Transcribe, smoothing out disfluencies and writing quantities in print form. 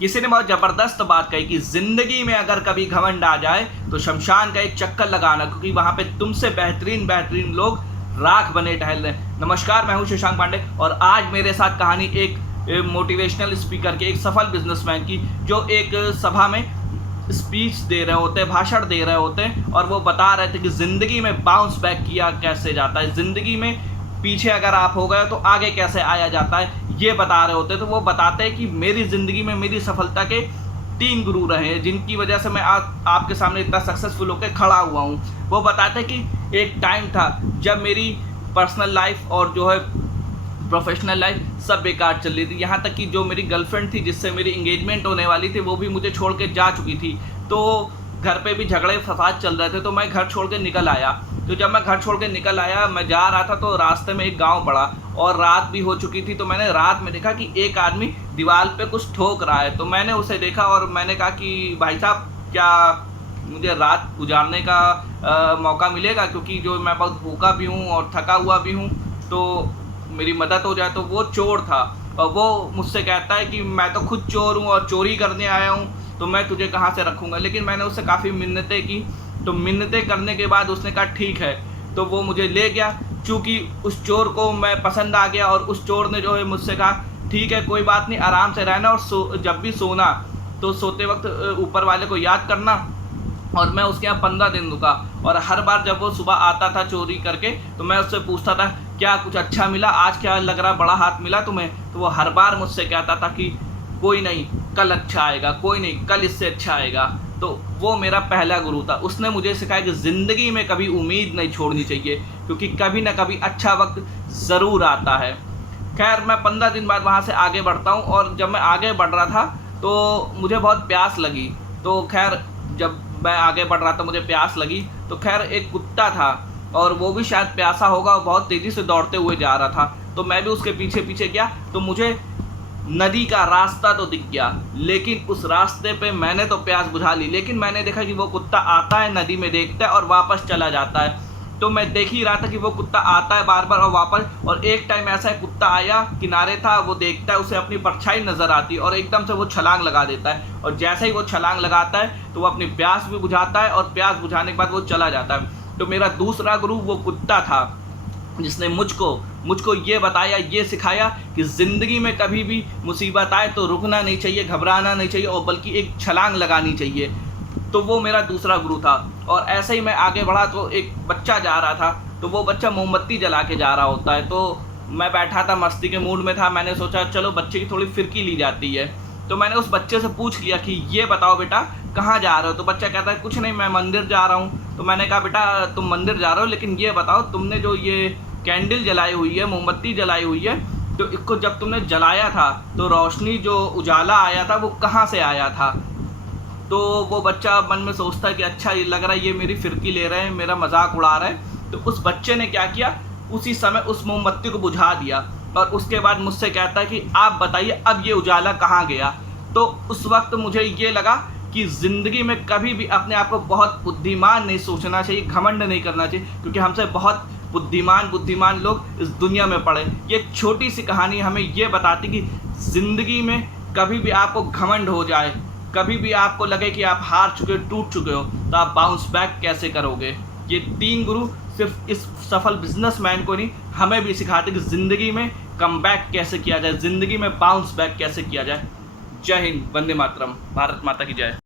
किसी ने बहुत ज़बरदस्त बात कही कि ज़िंदगी में अगर कभी घमंड आ जाए तो शमशान का एक चक्कर लगाना, क्योंकि वहाँ पे तुमसे बेहतरीन बेहतरीन लोग राख बने टहल रहे हैं। नमस्कार, मैं हूँ शशांक पांडे और आज मेरे साथ कहानी एक मोटिवेशनल स्पीकर की, एक सफल बिजनेसमैन की, जो एक सभा में स्पीच दे रहे होते हैं, भाषण दे रहे होते हैं और वो बता रहे थे कि ज़िंदगी में बाउंस बैक किया कैसे जाता है, ज़िंदगी में पीछे अगर आप हो गए तो आगे कैसे आया जाता है, ये बता रहे होते। तो वो बताते हैं कि मेरी ज़िंदगी में मेरी सफलता के 3 गुरु रहे हैं जिनकी वजह से मैं आज आपके सामने इतना सक्सेसफुल होकर खड़ा हुआ हूँ। वो बताते हैं कि एक टाइम था जब मेरी पर्सनल लाइफ और जो है प्रोफेशनल लाइफ सब बेकार चल रही थी। यहाँ तक कि जो मेरी गर्लफ्रेंड थी जिससे मेरी इंगेजमेंट होने वाली थी वो भी मुझे छोड़ के जा चुकी थी। तो घर पे भी झगड़े फसाद चल रहे थे, तो मैं घर छोड़ के निकल आया। तो जब मैं घर छोड़ के निकल आया, मैं जा रहा था तो रास्ते में एक गांव पड़ा और रात भी हो चुकी थी। तो मैंने रात में देखा कि एक आदमी दीवार पे कुछ ठोक रहा है। तो मैंने उसे देखा और मैंने कहा कि भाई साहब, क्या मुझे रात गुजारने का मौका मिलेगा, क्योंकि जो मैं बहुत भूखा भी हूँ और थका हुआ भी हूँ, तो मेरी मदद हो जाए। तो वो चोर था और वो मुझसे कहता है कि मैं तो खुद चोर हूँ और चोरी करने आया हूँ, तो मैं तुझे कहाँ से रखूँगा। लेकिन मैंने उससे काफ़ी मिन्नतें की, तो मिन्नतें करने के बाद उसने कहा ठीक है। तो वो मुझे ले गया। चूँकि उस चोर को मैं पसंद आ गया और उस चोर ने जो है मुझसे कहा ठीक है कोई बात नहीं, आराम से रहना और जब भी सोना तो सोते वक्त ऊपर वाले को याद करना। और मैं उसके यहाँ 15 दिन रुका और हर बार जब वो सुबह आता था चोरी करके तो मैं उससे पूछता था क्या कुछ अच्छा मिला, आज क्या लग रहा बड़ा हाथ मिला तुम्हें। तो वो हर बार मुझसे कहता था कि कोई नहीं, कल अच्छा आएगा, कोई नहीं, कल इससे अच्छा आएगा। तो वो मेरा पहला गुरु था। उसने मुझे सिखाया कि ज़िंदगी में कभी उम्मीद नहीं छोड़नी चाहिए, क्योंकि कभी ना कभी अच्छा वक्त ज़रूर आता है। खैर, मैं 15 दिन बाद वहाँ से आगे बढ़ता हूँ और जब मैं आगे बढ़ रहा था तो मुझे बहुत प्यास लगी। तो खैर, जब मैं आगे बढ़ रहा था मुझे प्यास लगी, तो खैर एक कुत्ता था और वो भी शायद प्यासा होगा, बहुत तेज़ी से दौड़ते हुए जा रहा था। तो मैं भी उसके पीछे पीछे गया। तो मुझे नदी का रास्ता तो दिख गया, लेकिन उस रास्ते पे मैंने तो प्यास बुझा ली, लेकिन मैंने देखा कि वो कुत्ता आता है, नदी में देखता है और वापस चला जाता है। तो मैं देख ही रहा था कि वो कुत्ता आता है बार बार और वापस। और एक टाइम ऐसा है, कुत्ता आया, किनारे था, वो देखता है, उसे अपनी परछाई नज़र आती है और एकदम से वो छलांग लगा देता है। और जैसे ही वो छलांग लगाता है तो वो अपनी प्यास भी बुझाता है और प्यास बुझाने के बाद वो चला जाता है। तो मेरा दूसरा गुरु वो कुत्ता था जिसने मुझको ये बताया, ये सिखाया कि ज़िंदगी में कभी भी मुसीबत आए तो रुकना नहीं चाहिए, घबराना नहीं चाहिए और बल्कि एक छलांग लगानी चाहिए। तो वो मेरा दूसरा गुरु था। और ऐसे ही मैं आगे बढ़ा तो एक बच्चा जा रहा था, तो वो बच्चा मोमबत्ती जला के जा रहा होता है। तो मैं बैठा था, मस्ती के मूड में था, मैंने सोचा चलो बच्चे की थोड़ी फिरकी ली जाती है। तो मैंने उस बच्चे से पूछ लिया कि ये बताओ बेटा कहाँ जा रहे हो। तो बच्चा कहता है कुछ नहीं, मैं मंदिर जा रहा हूँ। तो मैंने कहा बेटा तुम मंदिर जा रहे हो, लेकिन ये बताओ तुमने जो ये कैंडल जलाई हुई है, मोमबत्ती जलाई हुई है, तो इसको जब तुमने जलाया था तो रोशनी जो उजाला आया था वो कहाँ से आया था। तो वो बच्चा मन में सोचता है कि अच्छा ये लग रहा है ये मेरी फिरकी ले रहे हैं, मेरा मजाक उड़ा रहे हैं। तो उस बच्चे ने क्या किया, उसी समय उस मोमबत्ती को बुझा दिया और उसके बाद मुझसे कहता है कि आप बताइए अब ये उजाला कहाँ गया। तो उस वक्त मुझे ये लगा कि ज़िंदगी में कभी भी अपने आप को बहुत बुद्धिमान नहीं सोचना चाहिए, घमंड नहीं करना चाहिए, क्योंकि हमसे बहुत बुद्धिमान लोग इस दुनिया में पड़े। ये छोटी सी कहानी हमें ये बताती कि ज़िंदगी में कभी भी आपको घमंड हो जाए, कभी भी आपको लगे कि आप हार चुके हो, टूट चुके हो, तो आप बाउंस बैक कैसे करोगे। ये 3 गुरु सिर्फ इस सफल बिजनेसमैन को नहीं, हमें भी सिखाते कि ज़िंदगी में कम बैक कैसे किया जाए, ज़िंदगी में बाउंस बैक कैसे किया जाए। जय हिंद, वंदे मातरम, भारत माता की जय।